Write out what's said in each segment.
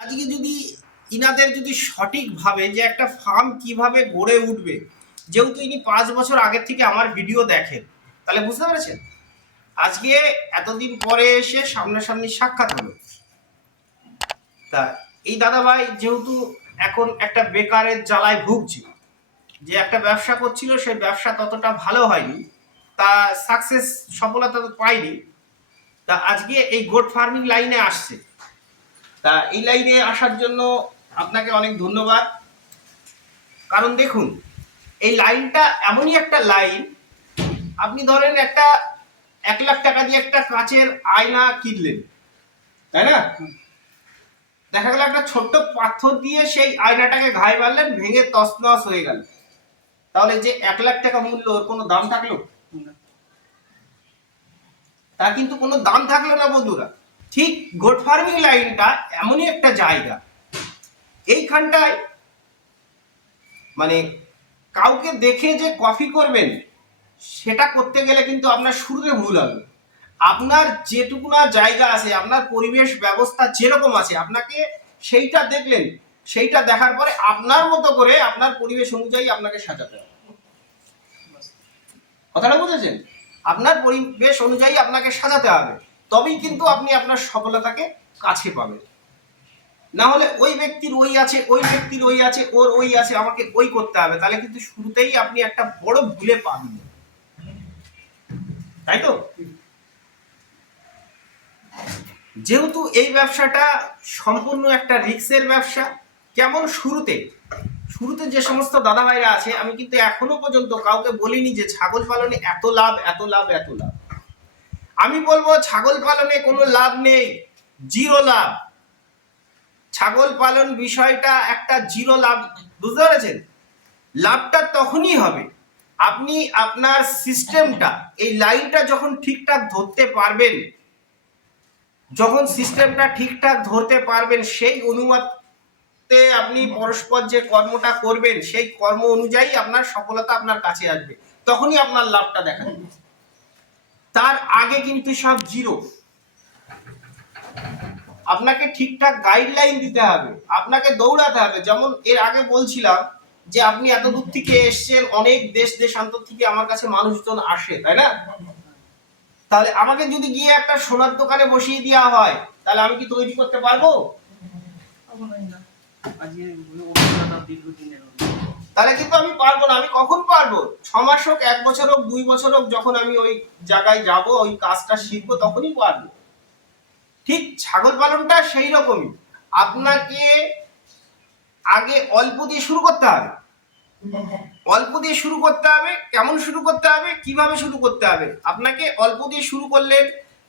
আজকে যদি ইনাদের যদি সঠিকভাবে যে একটা ফার্ম কীভাবে গড়ে উঠবে, যেহেতু ইনি পাঁচ বছর আগের থেকে আমার ভিডিও দেখেন, তাহলে বুঝতে পেরেছেন? আজকে এতদিন পরে এসে সামনাসামনি সাক্ষাৎ হলো। তা এই দাদাভাই যেহেতু এখন একটা বেকারের জ্বালায় ভুগছে, যে একটা ব্যবসা করছিল, সেই ব্যবসা ততটা ভালো হয়নি, তা সাকসেস সফলতা তো পায়নি। তা আজকে এই গোট ফার্মিং লাইনে আসছে। তা এই লাইনে আসার জন্য আপনাকে অনেক ধন্যবাদ। কারণ দেখুন এই লাইনটা এমনই একটা লাইন আপনি ধরেন একটা এক লাখ টাকা দিয়ে একটা কাঁচের আয়না কিনলেন তাই না? দেখা গেল একটা ছোট্ট পাথর দিয়ে সেই আয়নাটাকে ঘায়ে মারলেন ভেঙে তছনছ হয়ে গেল। তাহলে যে এক লাখ টাকা মূল্য ওর কোনো দাম থাকল? তার কিন্তু কোনো দাম থাকল না বন্ধুরা। ঠিক গোট ফার্মিং লাইনটা এমনই একটা জায়গা। এইখানটায় মানে কাউকে দেখে যে কফি করবেন, সেটা করতে গেলে কিন্তু আপনার শুরুতে ভুল হবে। আপনার যেটুকু না জায়গা আছে, আপনার পরিবেশ ব্যবস্থা যেরকম আছে, আপনাকে সেইটা দেখলেন, সেইটা দেখার পরে আপনার মতো করে আপনার পরিবেশ অনুযায়ী আপনাকে সাজাতে হবে। কথাটা বুঝেছেন? আপনার পরিবেশ অনুযায়ী আপনাকে সাজাতে হবে। তবেই কিন্তু আপনি আপনার সফলতাকে কাছে পাবেন। না হলে ওই ব্যক্তির ওই আছে, ওই ব্যক্তির ওই আছে, ওর ওই আছে, আমাকে ওই করতে হবে। তাহলে কিন্তু শুরুতেই আপনি একটা বড় ভুলে পাবেন তাই তো? যেহেতু এই ব্যবসাটা সম্পূর্ণ একটা রিক্সের ব্যবসা, কেমন শুরুতে? শুরুতে যে সমস্ত দাদা ভাইরা আছে, আমি কিন্তু এখনও পর্যন্ত কাউকে বলিনি যে ছাগল পালনে এত লাভ এত লাভ এত লাভ। আমি বলব ছাগল পালনে কোনো লাভ নেই, জিরো লাভ। ছাগল পালন বিষয়টা একটা জিরো লাভ, বুঝতে পেরেছেন? লাভটা তখনই হবে আপনি আপনার সিস্টেমটা, এই লাইনটা যখন ঠিকঠাক ধরতে পারবেন, যখন সিস্টেমটা ঠিকঠাক ধরতে পারবেন, সেই অনুমাতে আপনি পরস্পর যে কর্মটা করবেন, সেই কর্ম অনুযায়ী আপনার সফলতা আপনার কাছে আসবে। তখনই আপনার লাভটা দেখা যাবে। তার আগে কিন্তু সব জিরো। আপনাকে ঠিকঠাক গাইডলাইন দিতে হবে, আপনাকে দৌড়াতে হবে। যেমন এর আগে বলছিলাম যে আপনি এত দূর থেকে এসছেন, অনেক দেশ দেশান্তর থেকে আমার কাছে মানুষজন আসে, তাই না? তাহলে আমাকে যদি গিয়ে একটা সোনার দোকানে বসিয়ে দেওয়া হয়, তাহলে আমি কি তৈরি করতে পারব? আজকে তাহলে কিন্তু আমি পারব না, আমি কখন পারব? ছ মাস হোক, এক বছর হোক, দুই বছর হোক, যখন আমি ওই জায়গায় যাব, ওই কাজটা শিখব, তখনই পারব। ঠিক ছাগল পালনটা সেই রকমই। আপনাকে আগে অল্প দিয়ে শুরু করতে হবে। অল্প দিয়ে শুরু করতে হবে, কেমন শুরু করতে হবে, কীভাবে শুরু করতে হবে? আপনাকে অল্প দিয়ে শুরু করলেন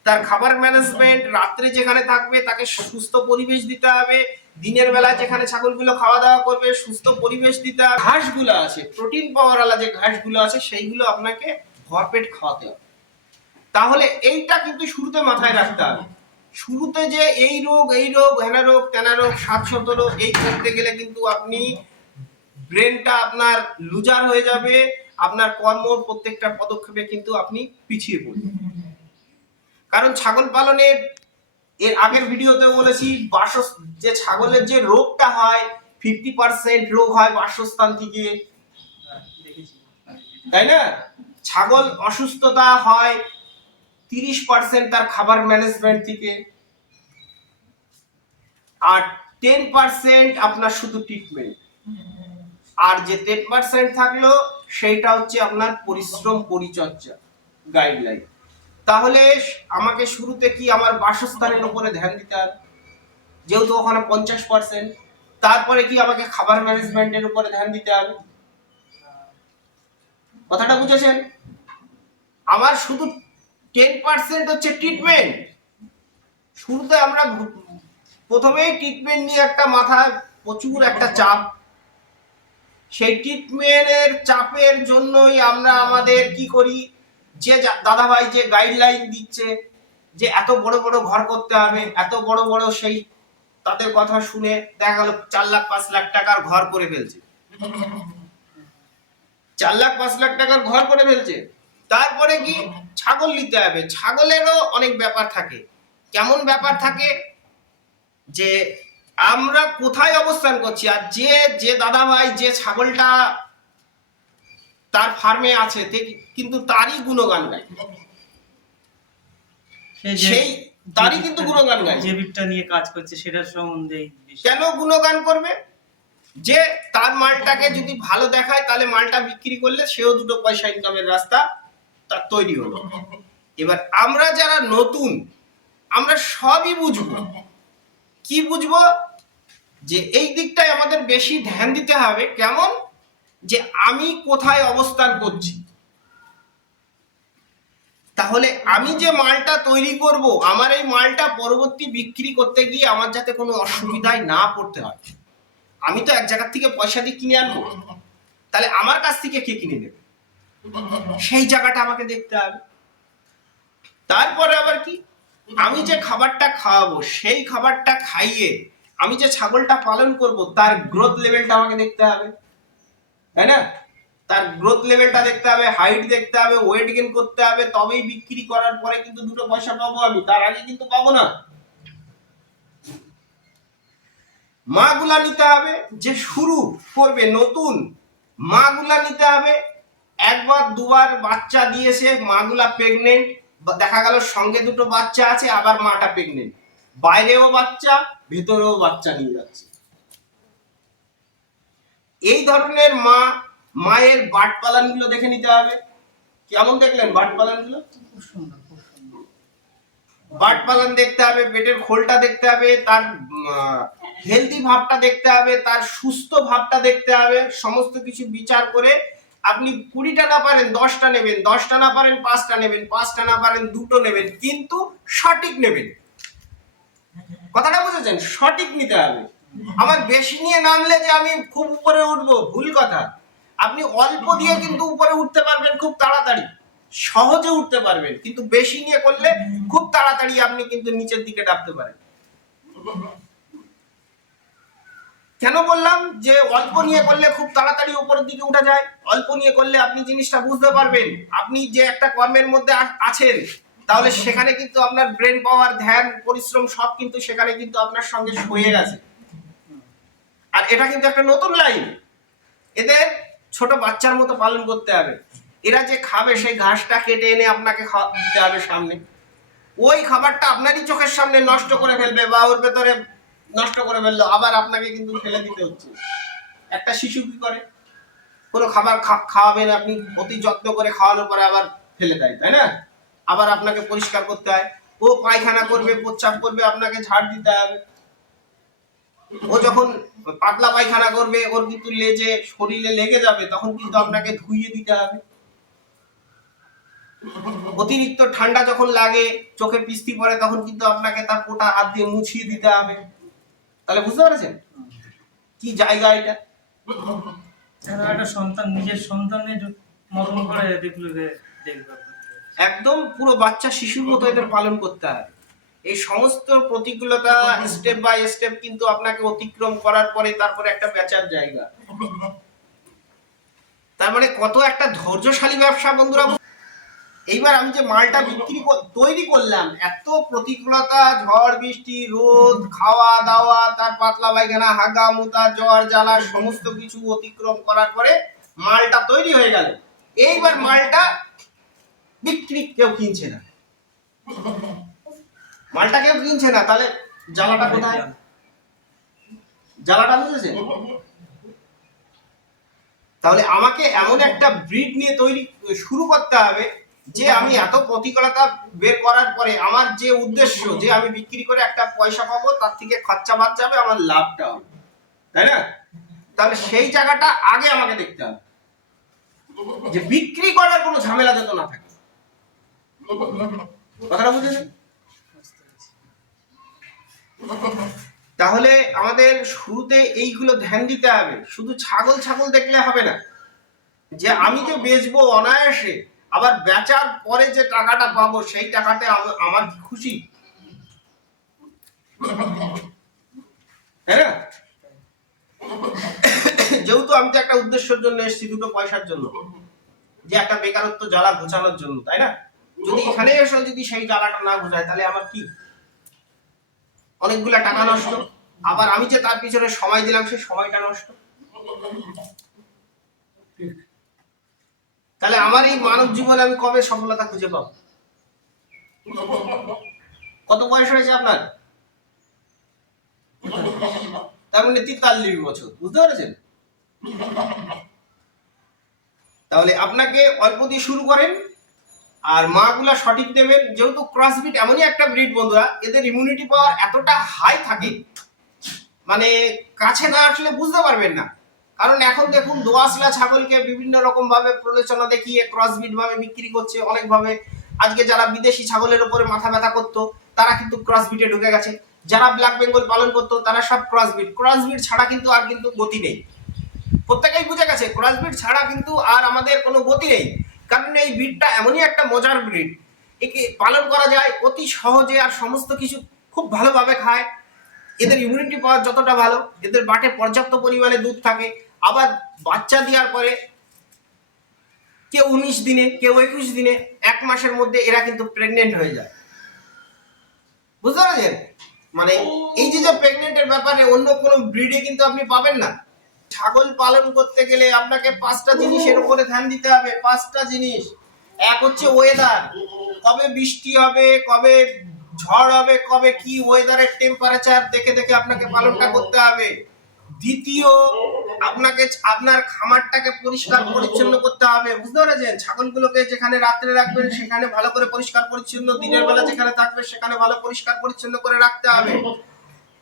তার খাবার ম্যানেজমেন্ট রাত্রে যেখানে থাকবে, তাকে সুস্থ পরিবেশ দিতে হবে দিনের বেলা যেখানে ছাগলগুলো খাওয়া দাওয়া করবে, সুস্থ পরিবেশ দিতে ঘাসগুলো আছে প্রোটিন পাওয়ারওয়ালা যে ঘাসগুলো আছে, সেইগুলো আপনাকে ভরপেট খাওয়াতে হবে। তাহলে এইটা কিন্তু শুরুতে মাথায় রাখতে হবে। শুরুতে যে এই রোগ এই রোগ, হেনা রোগ, তেনা রোগ সাত রোগ, এই করতে গেলে কিন্তু আপনি ব্রেনটা আপনার লুজার হয়ে যাবে, আপনার কর্ম প্রত্যেকটা পদক্ষেপে কিন্তু আপনি পিছিয়ে পড়বেন। কারণ ছাগল পালনের এর আগের ভিডিওতে বলেছি বাস যে ছাগলের যে রোগটা হয় ফিফটি পার্সেন্ট রোগ হয় বাসস্থান থেকে। তাই না? ছাগল অসুস্থতা হয় তিরিশ পার্সেন্ট তার খাবার ম্যানেজমেন্ট থেকে। আর টেন পার্সেন্ট আপনার শুধু ট্রিটমেন্ট আর যে টেন পার্সেন্ট থাকল, সেইটা হচ্ছে আপনার পরিশ্রম পরিচর্যা গাইডলাইন তাহলে আমাকে শুরুতে কি আমার বাসস্থানের উপরে ধ্যান দিতে হবে? যেহেতু ওখানে পঞ্চাশ পার্সেন্ট তারপরে কি আমাকে খাবার ম্যানেজমেন্টের উপরে ধ্যান দিতে হবে? কথাটা বুঝেছেন? আমার শুধু টেন পার্সেন্ট হচ্ছে ট্রিটমেন্ট শুরুতে আমরা প্রথমেই ট্রিটমেন্ট নিয়ে একটা মাথায় প্রচুর একটা চাপ। সেই ট্রিটমেন্টের চাপের জন্যই আমরা আমাদের কি করি? যে দাদাভাই যে গাইডলাইন দিচ্ছে যে এত বড় বড় ঘর করতে হবে, এত বড় বড় সেই তাদের কথা শুনে দেখা গেল চার লাখ, পাঁচ লাখ টাকার ঘর করে ফেলছে। চার লাখ, পাঁচ লাখ টাকার ঘর করে ফেলছে। তারপরে কি? ছাগল নিতে হবে। ছাগলেরও অনেক ব্যাপার থাকে। কেমন ব্যাপার থাকে? যে আমরা কোথায় অবস্থান করছি? আর যে যে দাদা ভাই যে ছাগলটা তার ফার্মে আছে কিন্তু তারই গুণগান গায়। সেই তারই কিন্তু গুণগান গায়। যে বিটটা নিয়ে কাজ করছে সেটার সম্বন্ধে কেন গুণগান করবে? যে তার মালটাকে যদি ভালো দেখায় তাহলে মালটা বিক্রি করলে সেও দুটো পয়সা ইনকামের রাস্তা তার তৈরি হলো। এবার আমরা যারা নতুন আমরা সবই বুঝব। কি বুঝব? যে এই দিকটায় আমাদের বেশি ধ্যান দিতে হবে। কেমন? যে আমি কোথায় অবস্থান করছি। তাহলে আমি যে মালটা তৈরি করব, আমার এই মালটা পরবর্তী বিক্রি করতে গিয়ে আমার যাতে কোনো অসুবিধায় না পড়তে হয়। আমি তো এক জায়গার থেকে পয়সা দিয়ে কিনে আনব। তাহলে আমার কাছ থেকে কে কিনে নেবে? সেই জায়গাটা আমাকে দেখতে হবে। তারপরে আবার কি? আমি যে খাবারটা খাওয়াবো, সেই খাবারটা খাইয়ে আমি যে ছাগলটা পালন করব, তার গ্রোথ লেভেলটা আমাকে দেখতে হবে। তাই না? তার গ্রোথ লেভেলটা দেখতে হবে হাইট দেখতে হবে ওয়েট গেইন করতে হবে, তবেই বিক্রি করার পরে কিন্তু দুটো পয়সা পাবো আমি। তার আগে কিন্তু পাবো না। মাগুলা নিতে হবে, যে শুরু করবে, নতুন। মাগুলা নিতে হবে, একবার, দুবার বাচ্চা দিয়েছে, মাগুলা প্রেগনেন্ট দেখা গেল সঙ্গে দুটো বাচ্চা আছে, আবার মাটা প্রেগনেন্ট বাইরেও বাচ্চা, ভেতরেও বাচ্চা নিয়ে যাচ্ছে। এই ধরনের মা, মায়ের বাট পালানগুলো দেখে নিতে হবে। কেমন দেখলেন বাট পালানগুলো বাট পালন দেখতে হবে, পেটের খোলটা দেখতে হবে, তার হেলদি ভাবটা দেখতে হবে, তার সুস্থ ভাবটা দেখতে হবে, সমস্ত কিছু বিচার করে আপনি কুড়িটা না পারেন, দশটা নেবেন, দশটা না পারেন, পাঁচটা নেবেন, পাঁচটা না পারেন, দুটো নেবেন, কিন্তু সঠিক নেবেন। কথাটা বুঝেছেন? সঠিক নিতে হবে। আমার বেশি নিয়ে নামলে যে আমি খুব উপরে উঠবো, ভুল কথা। আপনি অল্প দিয়ে কিন্তু উপরে উঠতে পারবেন খুব তাড়াতাড়ি। সহজে উঠতে পারবেন, কিন্তু বেশি নিয়ে করলে খুব তাড়াতাড়ি আপনি কিন্তু নিচের দিকে ডাবতে পারেন। কেন বললাম যে অল্প নিয়ে করলে খুব তাড়াতাড়ি উপরের দিকে উঠা যায়? অল্প নিয়ে করলে আপনি জিনিসটা বুঝতে পারবেন। আপনি যে একটা কর্মের মধ্যে আছেন, তাহলে সেখানে কিন্তু আপনার ব্রেন পাওয়ার ধ্যান, পরিশ্রম সব কিন্তু সেখানে কিন্তু আপনার সঙ্গে সয়ে গেছে। আর এটা কিন্তু একটা নতুন লাইন এদের ছোট বাচ্চার মতো পালন করতে হবে। এরা যে খাবে সেই ঘাসটা কেটে এনে আপনাকে দিতে হবে সামনে। ওই খাবারটা আপনারই চোখের সামনে নষ্ট করে ফেলবে বা ওর ভেতরে নষ্ট করে ফেলল, আবার আপনাকে কিন্তু ফেলে দিতে হচ্ছে। একটা শিশু কি করে? কোনো খাবার খাওয়াবেন আপনি অতি যত্ন করে খাওয়ানোর পরে আবার ফেলে দেয়, তাই না? আবার আপনাকে পরিষ্কার করতে হয়। ও পায়খানা করবে প্রচ্চাপ করবে, আপনাকে ঝাড় দিতে হবে। ও যখন পাতলা পায়খানা করবে ওর কিন্তু লেজে শরীরে লেগে যাবে তখন কিন্তু আপনাকে ধুইয়ে দিতে হবে। অতিরিক্ত ঠান্ডা যখন লাগে চোখে পিস্তি পড়ে তখন কিন্তু আপনাকে তার পোটা হাত দিয়ে মুছিয়ে দিতে হবে। তাহলে বুঝতে পেরেছেন? কি জায়গা এটা? একটা সন্তান নিজের সন্তানের মতন করে দেখলে দেখবে একদম পুরো বাচ্চা শিশুর মতো এদের পালন করতে হবে এই সমস্ত প্রতিকূলতা স্টেপ বাই স্টেপ কিন্তু আপনাকে অতিক্রম করার পরে তারপরে একটা বেচার জায়গা। তার মানে কত একটা ধৈর্যশালী ব্যবসা বন্ধুরা এইবার আমি যে মালটা বিক্রি কর- তৈরি করলাম এত প্রতিকূলতা ঝড় বৃষ্টি রোদ খাওয়া দাওয়া তার পাতলা পায়খানা হাগা মুতা জ্বর জ্বালা সমস্ত কিছু অতিক্রম করার পরে মালটা তৈরি হয়ে গেল। এইবার মালটা বিক্রি কেউ কিনছে না। মালটা কেউ কিনছে না তাহলে জ্বালাটা কোথায়? জ্বালাটা বুঝেছেন তাহলে আমাকে এমন একটা ব্রিড নিয়ে তৈরি শুরু করতে হবে যে আমি এত প্রতিকূলতা বের করার পরে আমার যে উদ্দেশ্য যে আমি বিক্রি করে একটা পয়সা পাবো তার থেকে খরচা বাদ যাবে আমার লাভটা হবে। তাই না? তাহলে সেই জায়গাটা আগে আমাকে দেখতে হবে। যে বিক্রি করার কোনো ঝামেলা যাতে না থাকে। কথাটা বুঝেছেন? তাহলে আমাদের শুরুতে এইগুলো ধ্যান দিতে হবে। শুধু ছাগল ছাগল দেখলে হবে না। যে আমি যে বেচবো অনায়াসে, আবার বেচার পরে যে টাকাটা পাবো, সেই টাকাতে আমার খুশি? না? যেহেতু আমি তো একটা উদ্দেশ্যের জন্য এসেছি, দুটো পয়সার জন্য। যে একটা বেকারত্ব জ্বালা ঘোচানোর জন্য, তাই না? যদি এখানে এসে যদি সেই জ্বালাটা না ঘোচায়, তাহলে আমার কি? অনেকগুলা টাকা নষ্ট। আবার আমি যে তার পিছনে সময় দিলাম, সেই সময়টা নষ্ট। তাহলে আমার এই মানব জীবনে আমি কবে সফলতা খুঁজে পাবো? কত বয়স হয়েছে আপনার? তার মানে তেতাল্লিশ বছর, বুঝতে পেরেছেন? তাহলে আপনাকে অল্প দিয়ে শুরু করেন। আর মাগুলা সঠিক দেবেন যেহেতু ক্রসবিট এমনই একটা ব্রিড বন্ধুরা, এদের ইমিউনিটি পাওয়ার এতটা হাই থাকে মানে কাছে না আসলে বুঝতে পারবেন না। কারণ এখন দেখুন দোয়াশলা ছাগলকে বিভিন্ন রকম ভাবে প্রলোচনা দেখিয়ে ক্রসবিট ভাবে বিক্রি করছে অনেক ভাবে আজকে যারা বিদেশি ছাগলের উপরে মাথা ব্যথা করতো, তারা কিন্তু ক্রসবিটে ঢুকে গেছে। যারা ব্ল্যাক বেঙ্গল পালন করতো, তারা সব ক্রসবিট ক্রসবিট ছাড়া কিন্তু আর কিন্তু গতি নেই। প্রত্যেকেই বুঝে গেছে ক্রসবিট ছাড়া কিন্তু আর আমাদের কোনো গতি নেই। কারণ এই ব্রিডটা এমনই একটা মজার ব্রিড একে পালন করা যায় অতি সহজে আর সমস্ত কিছু খুব ভালোভাবে খায়। এদের ইমিউনিটি পাওয়ার যতটা ভালো, এদের বাটে পর্যাপ্ত পরিমাণে দুধ থাকে। আবার বাচ্চা দেওয়ার পরে কেউ উনিশ দিনে, কেউ একুশ দিনে, এক মাসের মধ্যে এরা কিন্তু প্রেগনেন্ট হয়ে যায়। বুঝতে পারছেন? মানে এই যে যে প্রেগনেন্টের ব্যাপারে অন্য কোনো ব্রিডে কিন্তু আপনি পাবেন না। ছাগল পালন করতে গেলে আপনাকে পাঁচটা জিনিসের উপরে ধ্যান দিতে হবে, পাঁচটা জিনিস। এক হচ্ছে ওয়েদার কবে বৃষ্টি হবে, কবে ঝড় হবে, কবে কি ওয়েদারের টেম্পারেচার দেখে দেখে আপনাকে পালনটা করতে হবে। দ্বিতীয়, আপনাকে, আপনার খামারটাকে পরিষ্কার পরিচ্ছন্ন করতে হবে। বুঝতে পেরেছেন? ছাগলগুলোকে যেখানে রাত্রে রাখবেন, সেখানে ভালো করে পরিষ্কার পরিচ্ছন্ন, দিনের বেলা যেখানে থাকবে, সেখানে ভালো পরিষ্কার পরিচ্ছন্ন করে রাখতে হবে।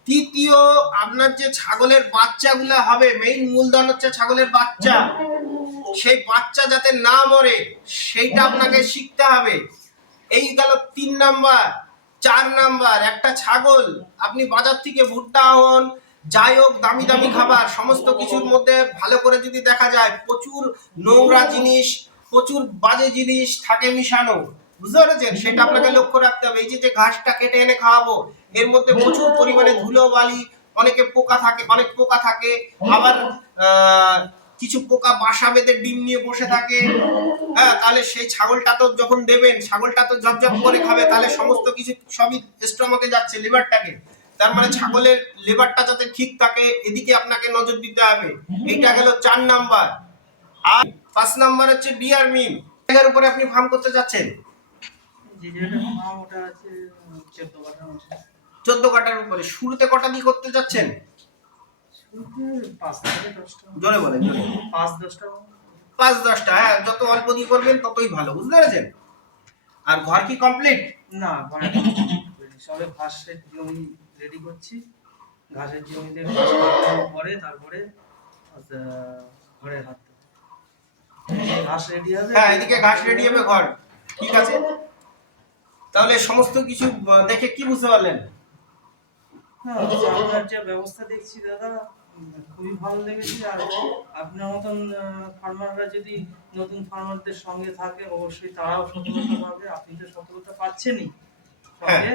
তৃতীয় আপনার যে ছাগলের বাচ্চাগুলো হবে মেইন মূলধন হচ্ছে ছাগলের বাচ্চা। সেই বাচ্চা যাতে না মরে, সেইটা আপনাকে শিখতে হবে। এই গেল তিন নাম্বার, চার নাম্বার, একটা ছাগল, আপনি বাজার থেকে ভুট্টা হন যাই হোক, দামি দামি খাবার, সমস্ত কিছুর মধ্যে ভালো করে যদি দেখা যায়, প্রচুর নোংরা জিনিস, প্রচুর বাজে জিনিস থাকে মিশানো। বুঝতে পেরেছেন? সেটা আপনাকে লক্ষ্য রাখতে হবে। এই যে ঘাসটা কেটে এনে খাওয়াবো, এর মধ্যে প্রচুর পরিমাণে ধুলো, বালি, অনেকে পোকা থাকে, অনেক পোকা থাকে। আবার কিছু পোকা বাসা বেঁধে ডিম নিয়ে বসে থাকে। হ্যাঁ তাহলে সেই ছাগলটা তো যখন দেবেন, ছাগলটা তো জব করে খাবে, তাহলে সমস্ত কিছু সবই স্টমাকে যাচ্ছে, লিভারটাকে। তার মানে ছাগলের লিভারটা যাতে ঠিক থাকে, এদিকে আপনাকে নজর দিতে হবে। এইটা গেল চার নাম্বার। আর পাঁচ নাম্বার হচ্ছে ডিয়ার মিম জায়গার উপরে আপনি ফার্ম করতে যাচ্ছেন যে যেটা নাম ওটা আছে চোদ্দ কাটার উপরে শুরুতে কটা দিয়ে করতে যাচ্ছেন? জোরে বলেন পাঁচ দশটা। পাঁচ দশটা হ্যাঁ যত অল্প দিয়ে করবেন ততই ভালো বুঝতে পেরেছেন? আর ঘর কি কমপ্লিট না ঘরে সবে ঘাসের জমি রেডি করছি। ঘাসের জমিতে পরে তারপরে আচ্ছা, ঘরে হাত। ঘাস রেডি হবে। হ্যাঁ এদিকে ঘাস রেডি হবে ঘর। ঠিক আছে। তাহলে সমস্ত কিছু দেখে কি বুঝতে পারলেন? হ্যাঁ, আচ্ছা, আপনার যে ব্যবস্থা দেখছি দাদা খুবই ভালো লেগেছে। আর আপনার মতন ফার্মাররা যদি নতুন ফার্মারদের সঙ্গে থাকে অবশ্যই তারাও সফলতা পাবে। আপনি তো সফলতা পাচ্ছেনই সঙ্গে।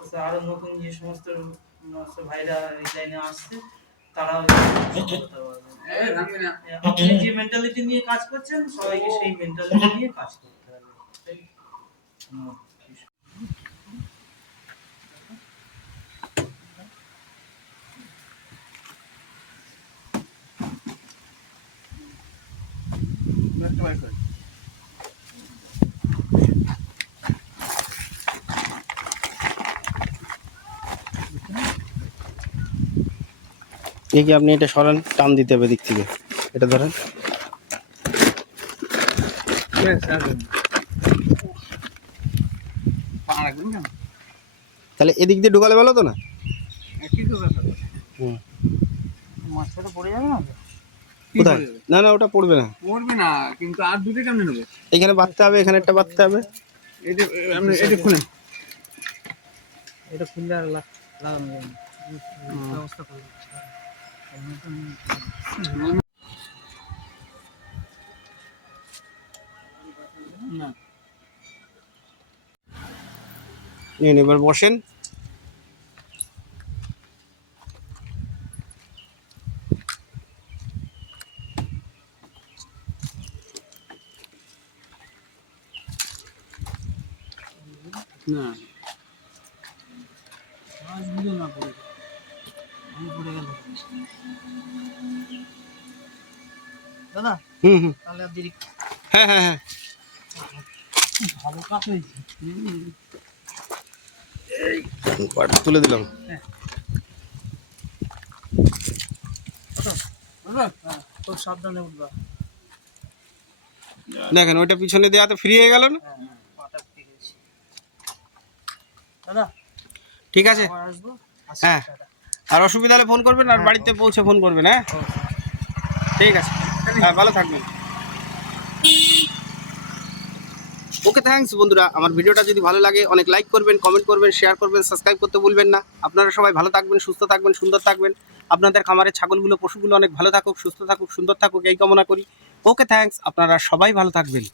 আচ্ছা, আরও নতুন যে সমস্ত ভাইরা এই লাইনে আসছে তারাও পাবে। আপনি যে মেন্টালিটি নিয়ে কাজ করছেন সবাইকে সেই মেন্টালিটি নিয়ে কাজ করতে হবে। দেখি আপনি এটা সরান টান দিতে হবে দিক থেকে। এটা ধরেন। তাহলে এদিক দিয়ে ঢুকালে ভালো তো না? না কোথায়? না না ওটা পড়বে না। পড়বে না কিন্তু আর দুটো কেমনে নেব এখানে বাঁধতে হবে এখানে একটা বাঁধতে হবে। এটা এটা খুলে এটা খুললে আর লা- লাগানো যাবে না। ব্যবস্থা করব। এবার বসেন। না। আজ মাছগুলো না পড়ে। দাদা হুম হুম। তাহলে আর দেরি হ্যাঁ হ্যাঁ হ্যাঁ। ভালো কাজ হয়েছে। তুলে দিলাম। হ্যাঁ। খুব সাবধানে উঠবা। দেখেন ওইটা পিছনে দেওয়া তো ফ্রি হয়ে গেল না? হ্যাঁ হ্যাঁ দাদা ঠিক আছে। হ্যাঁ। আর অসুবিধা হলে ফোন করবেন আর বাড়িতে পৌঁছে ফোন করবেন হ্যাঁ? ঠিক আছে। হ্যাঁ ভালো থাকবেন। ওকে থ্যাঙ্কস বন্ধুরা। আমার ভিডিওটা যদি ভালো লাগে অনেক লাইক করবেন কমেন্ট করবেন শেয়ার করবেন সাবস্ক্রাইব করতে ভুলবেন না। আপনারা সবাই ভালো থাকবেন সুস্থ থাকবেন সুন্দর থাকবেন। আপনাদের খামারের ছাগলগুলো পশুগুলো অনেক ভালো থাকুক সুস্থ থাকুক সুন্দর থাকুক এই কামনা করি। ওকে থ্যাঙ্কস আপনারা সবাই ভালো থাকবেন।